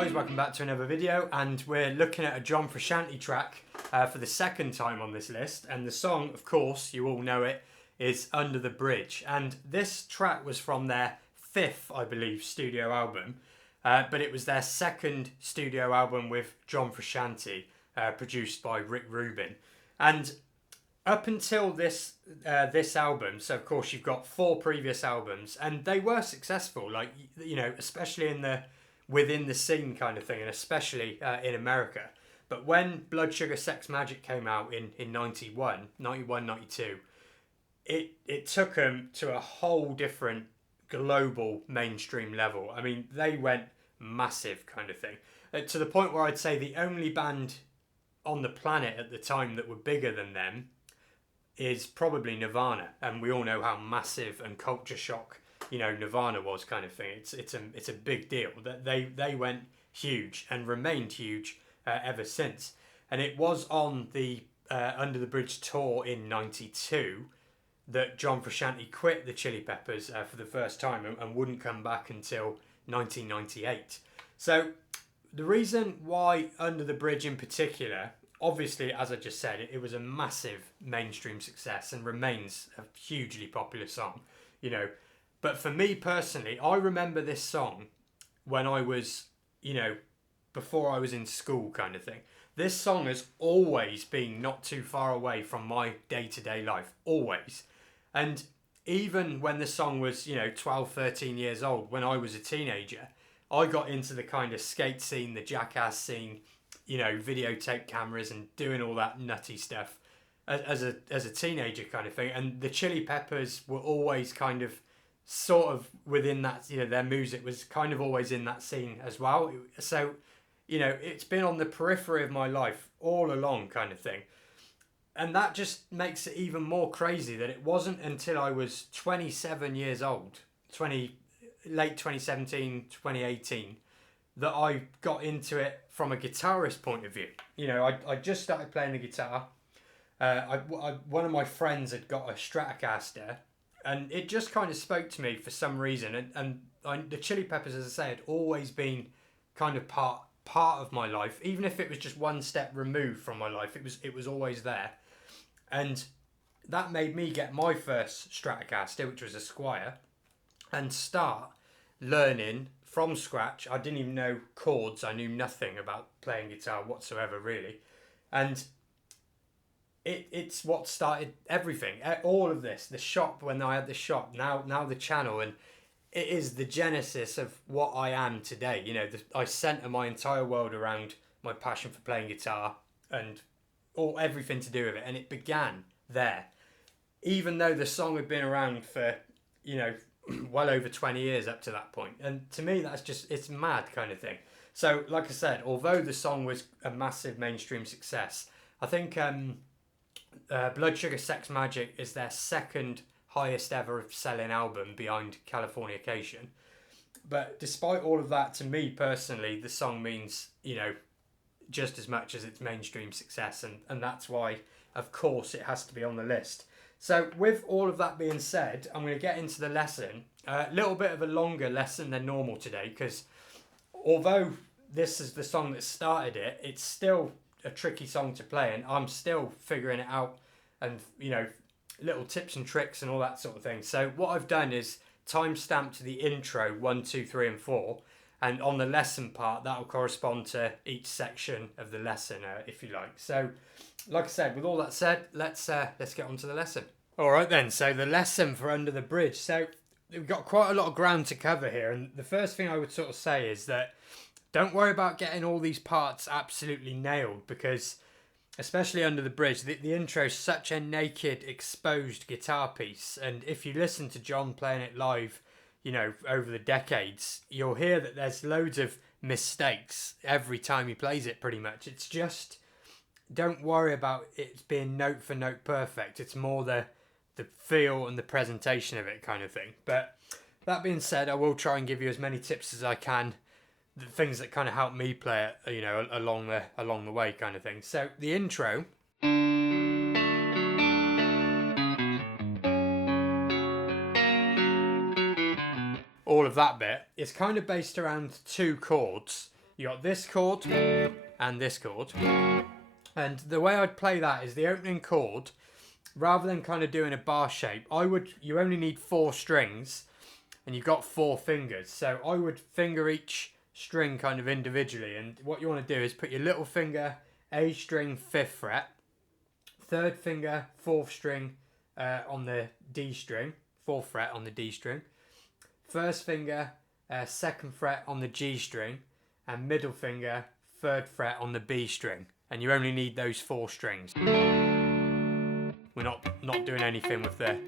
guys, welcome back to another video, and we're looking at a John Frusciante track for the second time on this list, and the song, of course, you all know it, is Under the Bridge. And this track was from their fifth, I believe, studio album, but it was their second studio album with John Frusciante, produced by Rick Rubin. And up until this album, so of course you've got four previous albums, and they were successful, like, you know, especially within the scene kind of thing, and especially in America. But when Blood Sugar Sex Magik came out in 91, 92, it took them to a whole different global mainstream level. I mean, they went massive kind of thing, to the point where I'd say the only band on the planet at the time that were bigger than them is probably Nirvana, and we all know how massive and culture shock, you know, Nirvana was kind of thing. It's a big deal that they went huge and remained huge ever since. And it was on the Under the Bridge tour in '92 that John Frusciante quit the Chili Peppers for the first time and wouldn't come back until 1998. So the reason why Under the Bridge in particular, obviously, as I just said, it was a massive mainstream success and remains a hugely popular song, you know. But for me personally, I remember this song when I was, you know, before I was in school kind of thing. This song has always been not too far away from my day-to-day life, always. And even when the song was, you know, 12, 13 years old, when I was a teenager, I got into the kind of skate scene, the jackass scene, you know, videotape cameras and doing all that nutty stuff as a teenager kind of thing. And the Chili Peppers were always kind of sort of within that, you know, their music was kind of always in that scene as well. So, you know, it's been on the periphery of my life all along kind of thing. And that just makes it even more crazy that it wasn't until I was 27 years old, late 2017, 2018, that I got into it from a guitarist point of view. You know, I just started playing the guitar. One of my friends had got a Stratocaster, and it just kind of spoke to me for some reason. And the Chili Peppers, as I say, had always been kind of part of my life, even if it was just one step removed from my life. It was always there, and that made me get my first Stratocaster, which was a Squier, and start learning from scratch. I didn't even know chords. I knew nothing about playing guitar whatsoever, really. And it's what started everything. All of this, the shop, when I had the shop, now the channel, and it is the genesis of what I am today. You know, I centre my entire world around my passion for playing guitar and everything to do with it. And it began there. Even though the song had been around for, you know, well over 20 years up to that point. And to me, that's just, it's mad kind of thing. So, like I said, although the song was a massive mainstream success, I think Blood Sugar Sex Magik is their second highest ever selling album behind Californication. But despite all of that, to me personally, the song means, you know, just as much as its mainstream success. And that's why, of course, it has to be on the list. So with all of that being said, I'm going to get into the lesson. A little bit of a longer lesson than normal today, because although this is the song that started it, it's still a tricky song to play, and I'm still figuring it out, and, you know, little tips and tricks and all that sort of thing. So what I've done is time-stamped the intro 1, 2, 3 and 4, and on the lesson part, that will correspond to each section of the lesson, if you like. So, like I said, with all that said, let's get on to the lesson. All right then, so the lesson for Under the Bridge. So we've got quite a lot of ground to cover here, and the first thing I would sort of say is that don't worry about getting all these parts absolutely nailed, because especially Under the Bridge, the intro is such a naked, exposed guitar piece, and if you listen to John playing it live, you know, over the decades, you'll hear that there's loads of mistakes every time he plays it, pretty much. It's just, don't worry about it being note for note perfect. It's more the feel and the presentation of it kind of thing. But that being said, I will try and give you as many tips as I can, the things that kind of help me play it, you know, along the way kind of thing. So the intro, all of that bit is kind of based around two chords. You got this chord and this chord. And the way I'd play that is the opening chord, rather than kind of doing a bar shape, you only need 4 strings and you've got 4 fingers. So I would finger each string kind of individually, and what you want to do is put your little finger A string 5th fret, 3rd finger 4th string on the D string, 4th fret on the D string, 1st finger 2nd fret on the G string, and middle finger 3rd fret on the B string. And you only need those 4 strings. We're not doing anything with the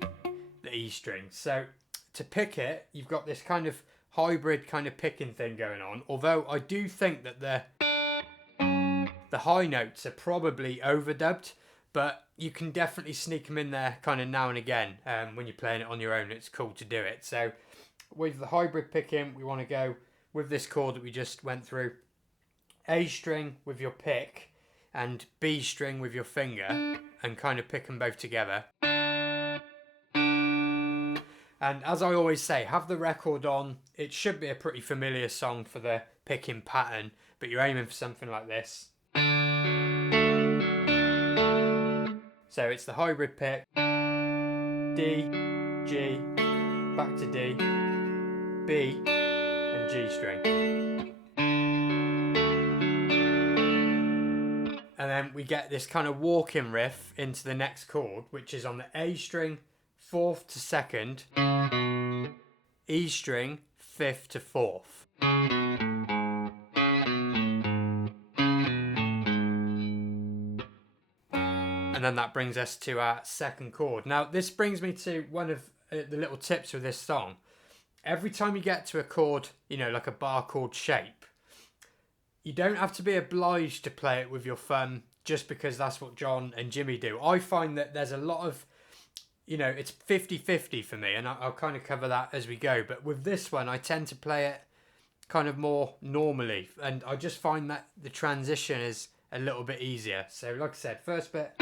E string. So to pick it, you've got this kind of hybrid kind of picking thing going on. Although I do think that the high notes are probably overdubbed, but you can definitely sneak them in there kind of now and again when you're playing it on your own. It's cool to do it. So with the hybrid picking, we want to go with this chord that we just went through. A string with your pick and B string with your finger, and kind of pick them both together. And as I always say, have the record on. It should be a pretty familiar song for the picking pattern, but you're aiming for something like this. So it's the hybrid pick, D, G, back to D, B, and G string. And then we get this kind of walking riff into the next chord, which is on the A string, 4th to 2nd, E string, 5th to 4th. And then that brings us to our second chord. Now, this brings me to one of the little tips with this song. Every time you get to a chord, you know, like a bar chord shape, you don't have to be obliged to play it with your thumb just because that's what John and Jimmy do. I find that there's a lot of, you know, it's 50-50 for me, and I'll kind of cover that as we go. But with this one, I tend to play it kind of more normally, and I just find that the transition is a little bit easier. So like I said, first bit,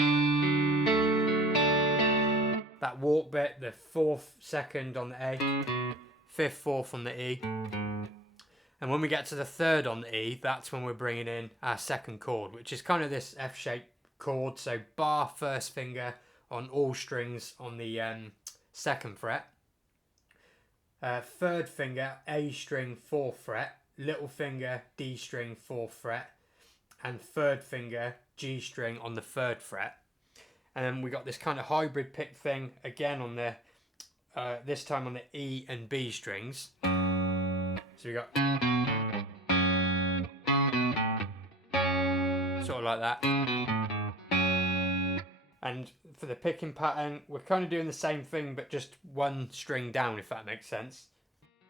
that walk bit, the 4th, 2nd on the A, 5th, 4th on the E. And when we get to the 3rd on the E, that's when we're bringing in our second chord, which is kind of this F-shaped chord. So bar 1st finger on all strings on the 2nd fret. 3rd finger, A string 4th fret. Little finger, D string 4th fret. And 3rd finger, G string on the 3rd fret. And then we got this kind of hybrid pick thing again on the, this time on the E and B strings. So we got sort of like that. And for the picking pattern, we're kind of doing the same thing, but just one string down, if that makes sense.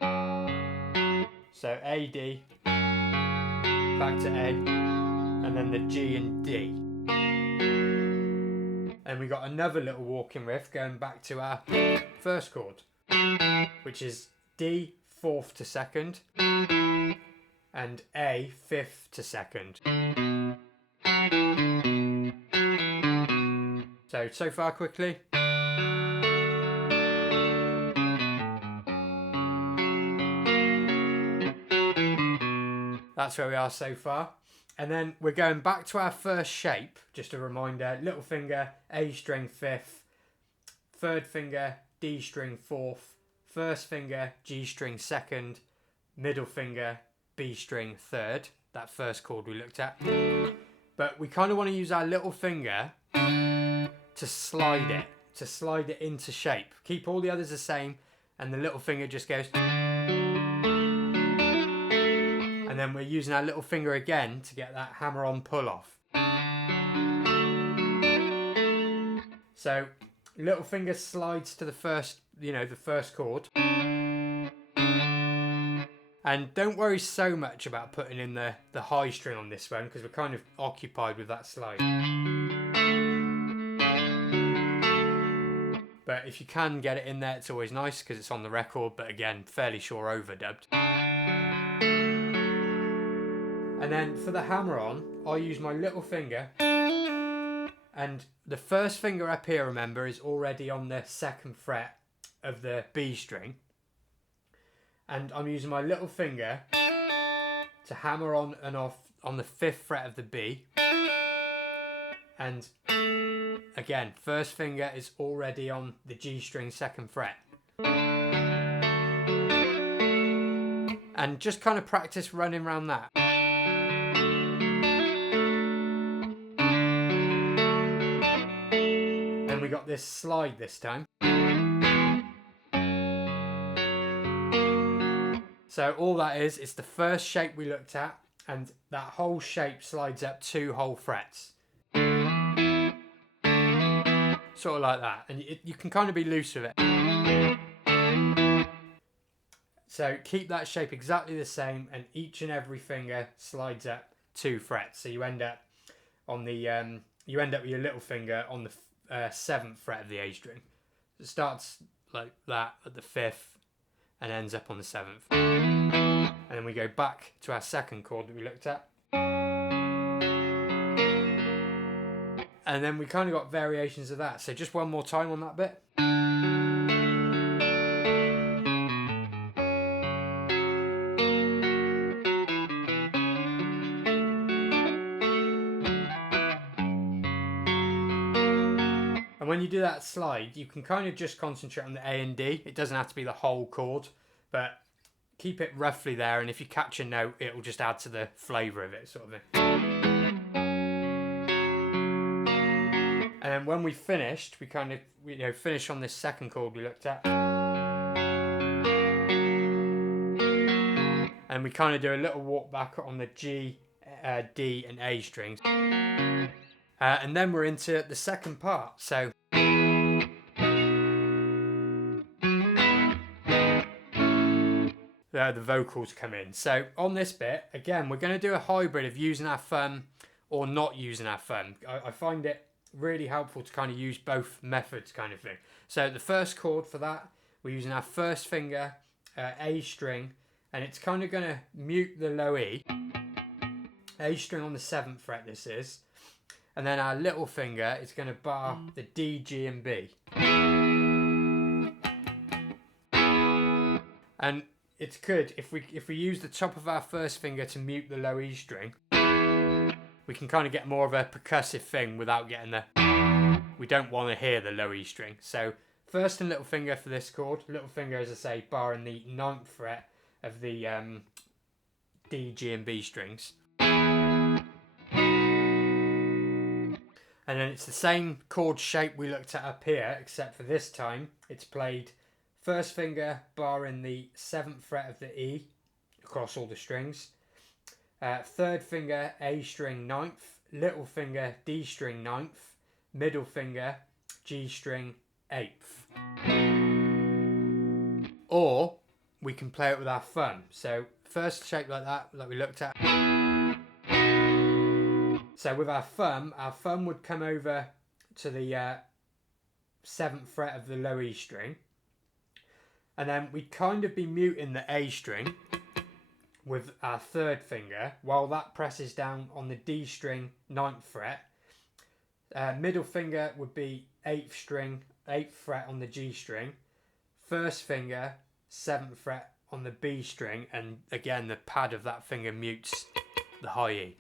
So A, D, back to A, and then the G and D. And we got another little walking riff going back to our first chord, which is D 4th to 2nd and A 5th to 2nd. So far quickly. That's where we are so far. And then we're going back to our first shape. Just a reminder, little finger, A string 5th, 3rd finger, D string 4th, 1st finger, G string 2nd, middle finger, B string 3rd. That first chord we looked at. But we kind of want to use our little finger to slide it into shape. Keep all the others the same, and the little finger just goes. And then we're using our little finger again to get that hammer-on pull-off. So, little finger slides to the first, the first chord. And don't worry so much about putting in the high string on this one, because we're kind of occupied with that slide. But if you can get it in there, it's always nice because it's on the record, but again, fairly sure overdubbed. And then for the hammer-on, I use my little finger, and the first finger up here, remember, is already on the 2nd fret of the B string. And I'm using my little finger to hammer on and off on the 5th fret of the B. And again, first finger is already on the G string 2nd fret. And just kind of practice running around that. And we got this slide this time. So all that is, it's the first shape we looked at, and that whole shape slides up 2 whole frets. Sort of like that, and you can kind of be loose with it. So keep that shape exactly the same, and each and every finger slides up 2 frets. So you end up on the with your little finger on the 7th fret of the A string. It starts like that at the 5th and ends up on the 7th. And then we go back to our 2nd chord that we looked at. And then we kind of got variations of that. So just one more time on that bit. And when you do that slide, you can kind of just concentrate on the A and D. It doesn't have to be the whole chord, but keep it roughly there. And if you catch a note, it will just add to the flavour of it, sort of thing. And then when we finished, we kind of finish on this 2nd chord we looked at. And we kind of do a little walk back on the G, D and A strings. And then we're into the 2nd part. So the vocals come in. So on this bit, again, we're going to do a hybrid of using our thumb or not using our thumb. I find it really helpful to kind of use both methods kind of thing. So the first chord for that, we're using our first finger, A string, and it's kind of going to mute the low E. A string on the 7th fret this is. And then our little finger is going to bar the D, G and B. And it's good if we use the top of our first finger to mute the low E string. We can kind of get more of a percussive thing without getting we don't want to hear the low E string. So first and little finger for this chord. Little finger, as I say, barring the 9th fret of the D, G and B strings. And then it's the same chord shape we looked at up here, except for this time it's played first finger barring the 7th fret of the E across all the strings. 3rd finger A string 9th, little finger D string 9th, middle finger G string 8th. Or we can play it with our thumb. So first shape like that, like we looked at. So with our thumb would come over to the 7th fret of the low E string. And then we'd kind of be muting the A string with our 3rd finger while that presses down on the D string 9th fret. Middle finger would be 8th fret on the G string. First finger, 7th fret on the B string, and again the pad of that finger mutes the high E.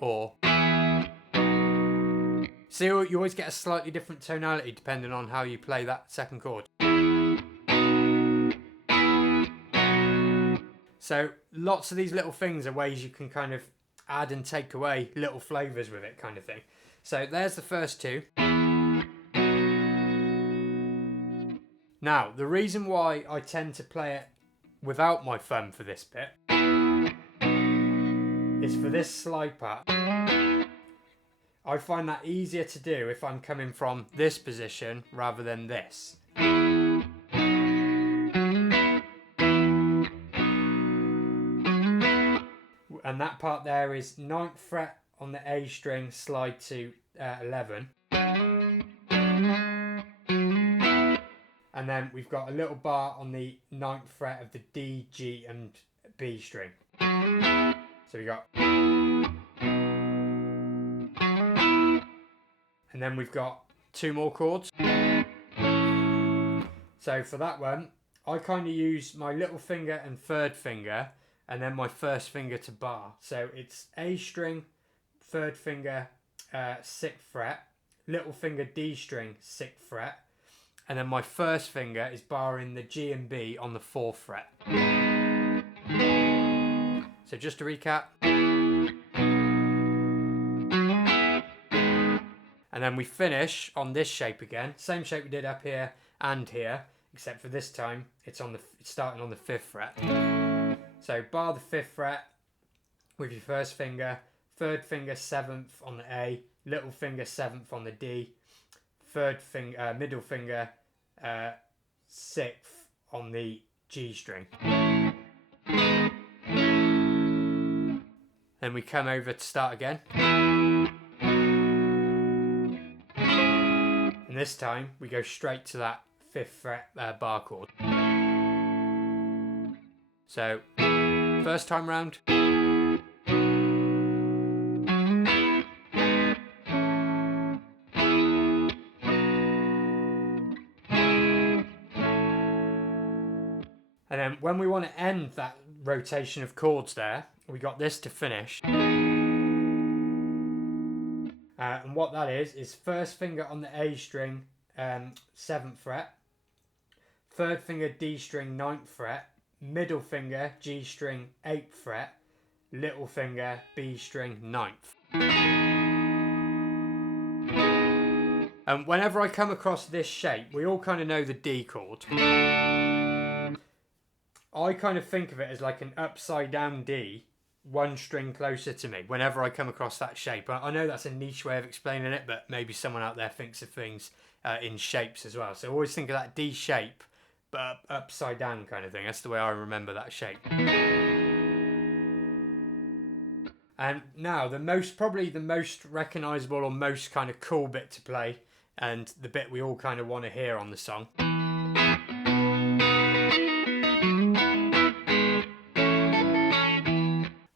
Or see, you always get a slightly different tonality depending on how you play that 2nd chord. So lots of these little things are ways you can kind of add and take away little flavours with it, kind of thing. So there's the first 2. Now, the reason why I tend to play it without my thumb for this bit is for this slide part. I find that easier to do if I'm coming from this position rather than this. And that part there is 9th fret on the A string, slide to 11. And then we've got a little bar on the 9th fret of the D, G and B string. So we got... And then we've got 2 more chords. So for that one, I kind of use my little finger and third finger, and then my first finger to bar. So it's A string, third finger, 6th fret, little finger D string, 6th fret, and then my first finger is barring the G and B on the 4th fret. So just to recap. And then we finish on this shape again, same shape we did up here and here, except for this time it's starting on the 5th fret. So bar the 5th fret with your first finger, third finger 7th on the A, little finger 7th on the D, third finger, middle finger 6th on the G string. Then we come over to start again. And this time we go straight to that 5th fret bar chord. So, first time round. And then when we want to end that rotation of chords there, we got this to finish. And what that is first finger on the A string, 7th fret, third finger D string, 9th fret, middle finger G string, 8th fret, little finger B string, 9th. And whenever I come across this shape, we all kind of know the D chord. I kind of think of it as like an upside down D, one string closer to me whenever I come across that shape. I know that's a niche way of explaining it, but maybe someone out there thinks of things in shapes as well. So always think of that D shape, but upside down kind of thing. That's the way I remember that shape. And now probably the most recognisable or most kind of cool bit to play, and the bit we all kind of want to hear on the song.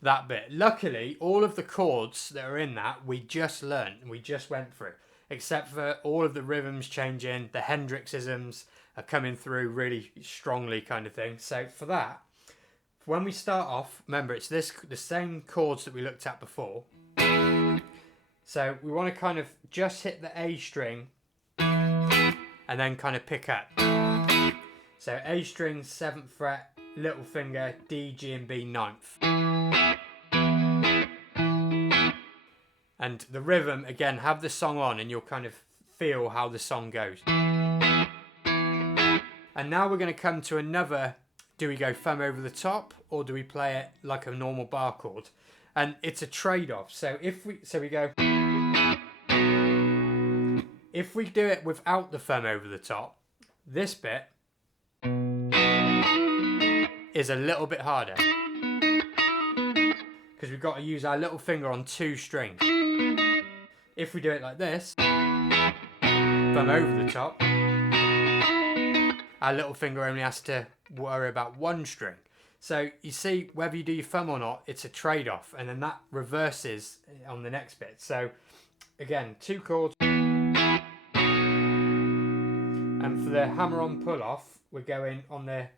That bit. Luckily, all of the chords that are in that we just learned and we just went through, except for all of the rhythms changing, the Hendrixisms are coming through really strongly kind of thing. So for that, when we start off, remember it's the same chords that we looked at before. So we want to kind of just hit the A string and then kind of pick up. So A string, 7th fret, little finger, D, G and B, 9th. And the rhythm, again, have the song on and you'll kind of feel how the song goes. And now we're going to come to another, do we go thumb over the top or do we play it like a normal bar chord? And it's a trade-off. So if we go, if we do it without the thumb over the top, this bit is a little bit harder. Because we've got to use our little finger on 2 strings. If we do it like this, thumb over the top, our little finger only has to worry about 1 string. So you see, whether you do your thumb or not, it's a trade-off, and then that reverses on the next bit. So again, 2 chords. And for the hammer-on pull-off, we're going on the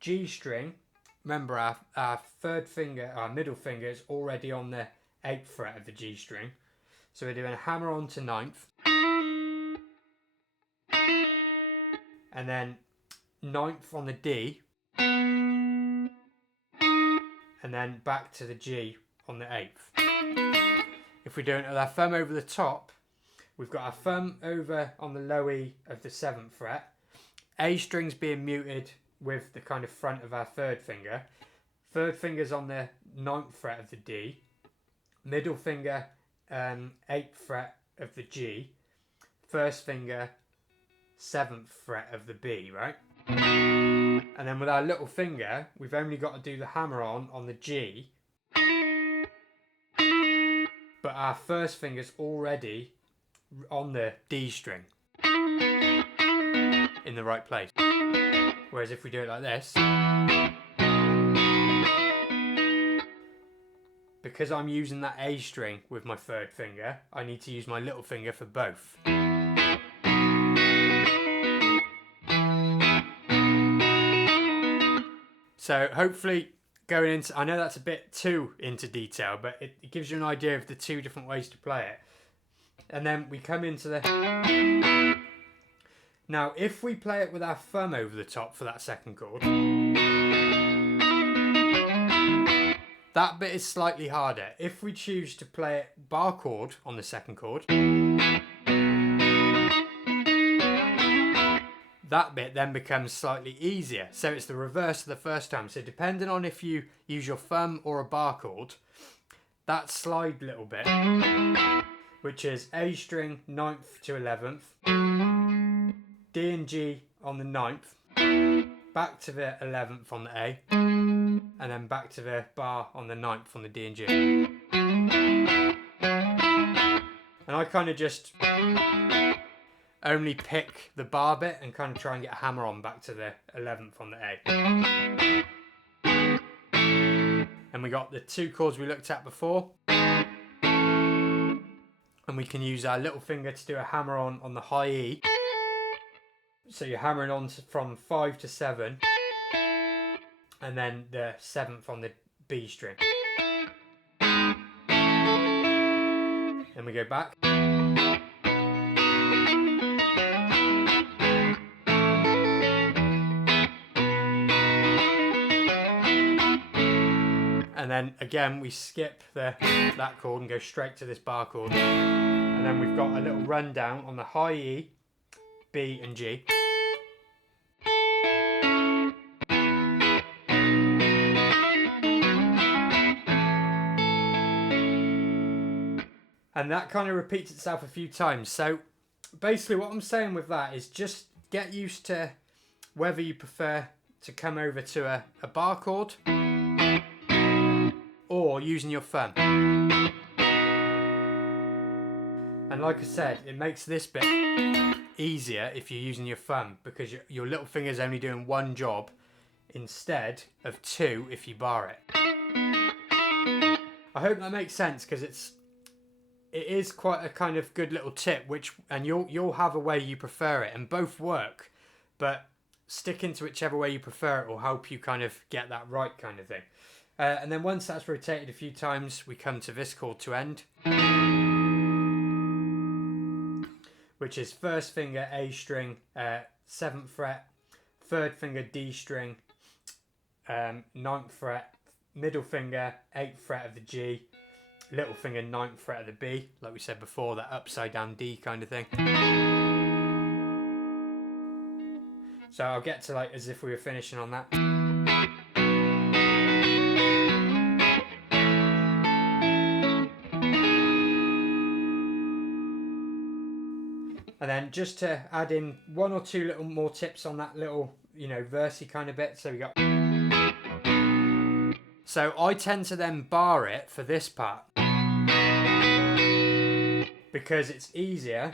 G string. Remember, our third finger, our middle finger, is already on the 8th fret of the G string. So we're doing a hammer on to 9th. And then 9th on the D. And then back to the G on the 8th. If we're doing it with our thumb over the top, we've got our thumb over on the low E of the 7th fret. A string's being muted with the kind of front of our third finger. Third finger's on the 9th fret of the D. Middle finger, 8th fret of the G. First finger, 7th fret of the B, right? And then with our little finger, we've only got to do the hammer on the G. But our first finger's already on the D string. In the right place. Whereas if we do it like this, because I'm using that A string with my third finger, I need to use my little finger for both. So hopefully going into, I know that's a bit too into detail, but it gives you an idea of the two different ways to play it. And then we come into the... Now, if we play it with our thumb over the top for that second chord, that bit is slightly harder. If we choose to play it bar chord on the second chord, that bit then becomes slightly easier. So it's the reverse of the first time. So depending on if you use your thumb or a bar chord, that slide little bit, which is A string 9th to 11th, D and G on the 9th, back to the 11th on the A, and then back to the bar on the 9th on the D and G. And I kind of just only pick the bar bit and kind of try and get a hammer on back to the 11th on the A. And we got the two chords we looked at before. And we can use our little finger to do a hammer on the high E. So you're hammering on from 5 to 7. And then the 7th on the B string. Then we go back. And then again we skip that chord and go straight to this bar chord. And then we've got a little rundown on the high E, B and G. And that kind of repeats itself a few times. So basically what I'm saying with that is just get used to whether you prefer to come over to a bar chord or using your thumb. And like I said, it makes this bit easier if you're using your thumb because your little finger's only doing one job instead of two if you bar it. I hope that makes sense because it is quite a kind of good little tip, and you'll have a way you prefer it, and both work, but sticking to whichever way you prefer it will help you kind of get that right kind of thing. And then once that's rotated a few times, we come to this chord to end, which is first finger A string, 7th fret, third finger D string, 9th fret, middle finger 8th fret of the G, little finger 9th fret of the B, like we said before, that upside down D kind of thing. So I'll get to like as if we were finishing on that. And then just to add in one or two little more tips on that little, versey kind of bit. So we got... So I tend to then bar it for this part because it's easier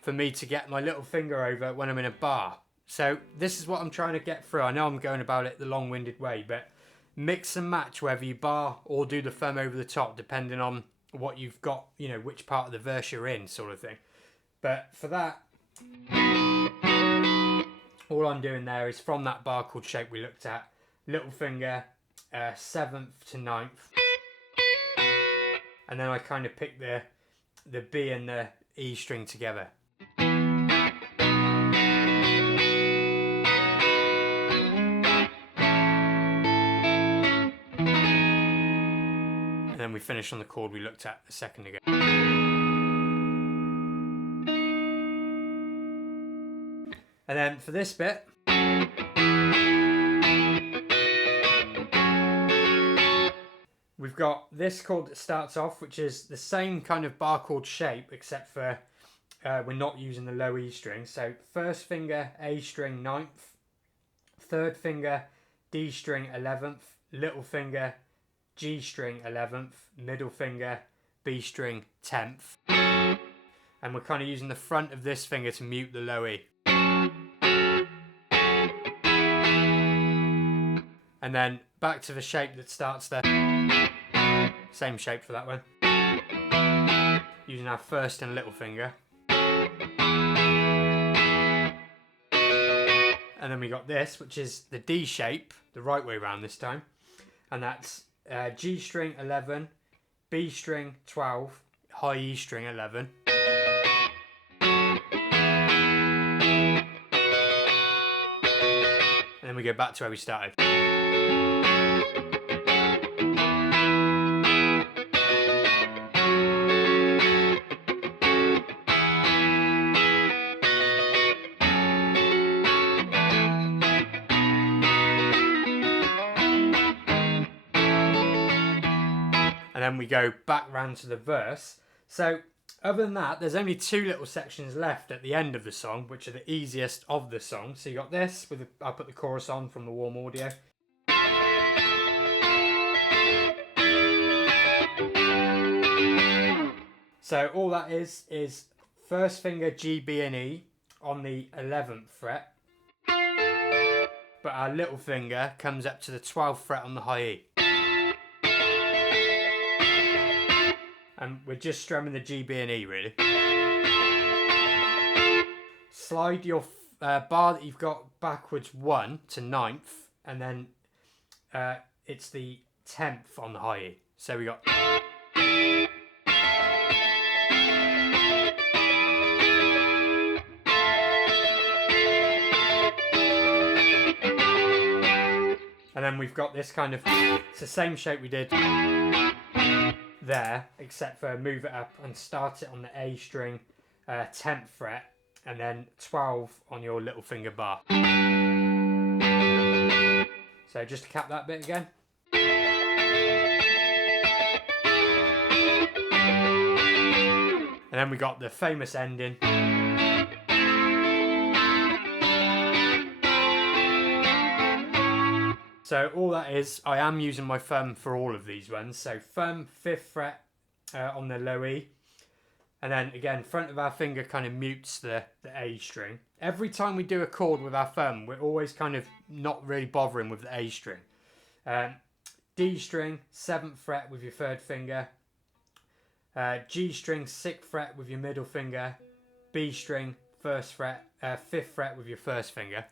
for me to get my little finger over when I'm in a bar. So this is what I'm trying to get through. I know I'm going about it the long-winded way, but mix and match whether you bar or do the thumb over the top, depending on what you've got, which part of the verse you're in, sort of thing. But for that, all I'm doing there is from that bar chord shape we looked at, little finger 7th to 9th, and then I kind of pick the B and the E string together. And then we finish on the chord we looked at a second ago. And then for this bit, we've got this chord that starts off, which is the same kind of bar chord shape, except for we're not using the low E string. So first finger A string 9th, third finger D string 11th, little finger G string 11th, middle finger B string 10th. And we're kind of using the front of this finger to mute the low E. And then back to the shape that starts there. Same shape for that one. Using our first and little finger. And then we got this, which is the D shape, the right way around this time. And that's G string 11, B string 12, high E string 11. And then we go back to where we started. And then we go back round to the verse. So other than that, there's only two little sections left at the end of the song, which are the easiest of the song. So you got this, with I'll put the chorus on from the warm audio. So all that is first finger G, B and E on the 11th fret. But our little finger comes up to the 12th fret on the high E. And we're just strumming the G, B and E really. Slide your bar that you've got backwards 1 to 9th, and then it's the 10th on the high E. So we got... And then we've got this kind of... It's the same shape we did there, except for move it up and start it on the A string, 10th fret, and then 12 on your little finger bar. So just to cap that bit again. And then we got the famous ending. So all that is, I am using my thumb for all of these ones. So thumb, 5th fret on the low E. And then again, front of our finger kind of mutes the A string. Every time we do a chord with our thumb, we're always kind of not really bothering with the A string. D string, 7th fret with your 3rd finger. G string, 6th fret with your middle finger. B string, 1st fret, 5th fret with your 1st finger.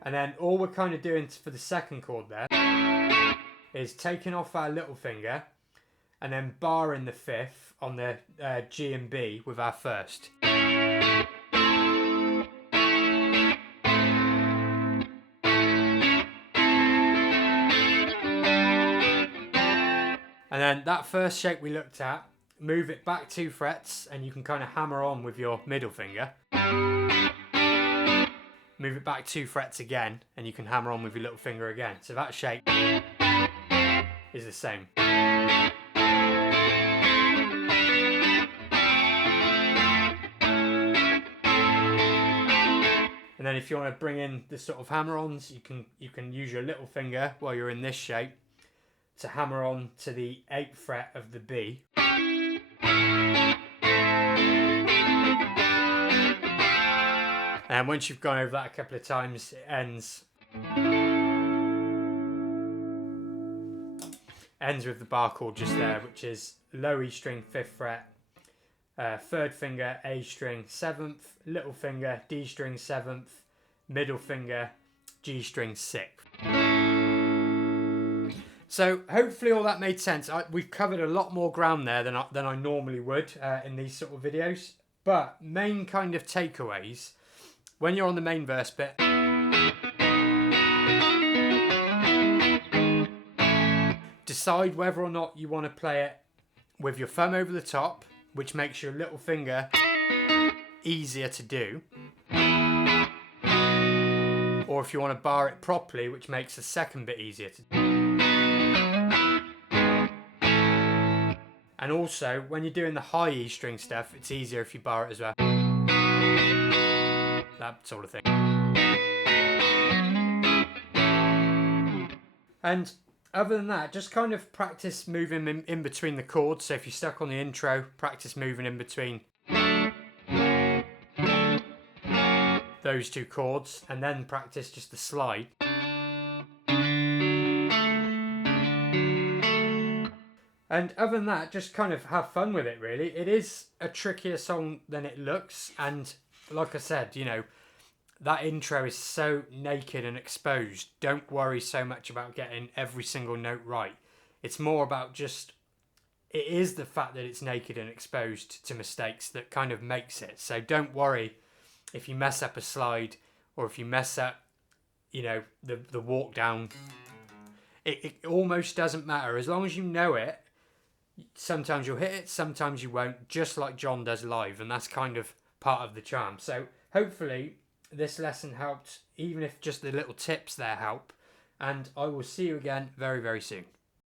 And then all we're kind of doing for the second chord there is taking off our little finger and then barring the 5th on the G and B with our 1st. And then that first shape we looked at, move it back 2 frets and you can kind of hammer on with your middle finger. Move it back 2 frets again and you can hammer on with your little finger again. So that shape is the same. And then if you want to bring in the sort of hammer-ons, you can use your little finger while you're in this shape to hammer on to the 8th fret of the B. And once you've gone over that a couple of times, it ends with the bar chord just there, which is low E string, 5th fret, 3rd finger, A string, 7th, little finger, D string, 7th, middle finger, G string, 6th. So hopefully all that made sense. We've covered a lot more ground there than I normally would in these sort of videos. But main kind of takeaways, when you're on the main verse bit, decide whether or not you want to play it with your thumb over the top, which makes your little finger easier to do, or if you want to bar it properly, which makes the second bit easier to do. And also, when you're doing the high E string stuff, it's easier if you bar it as well. That sort of thing. And other than that, just kind of practice moving in between the chords. So if you're stuck on the intro, practice moving in between those two chords, and then practice just the slide. And other than that, just kind of have fun with it, really. It is a trickier song than it looks, and like I said, that intro is so naked and exposed. Don't worry so much about getting every single note right. It's more about just, it is the fact that it's naked and exposed to mistakes that kind of makes it. So don't worry if you mess up a slide, or if you mess up, the walk down. It almost doesn't matter. As long as you know it, sometimes you'll hit it, sometimes you won't, just like John does live, and that's kind of part of the charm. So hopefully this lesson helped, even if just the little tips there help, and I will see you again very, very soon.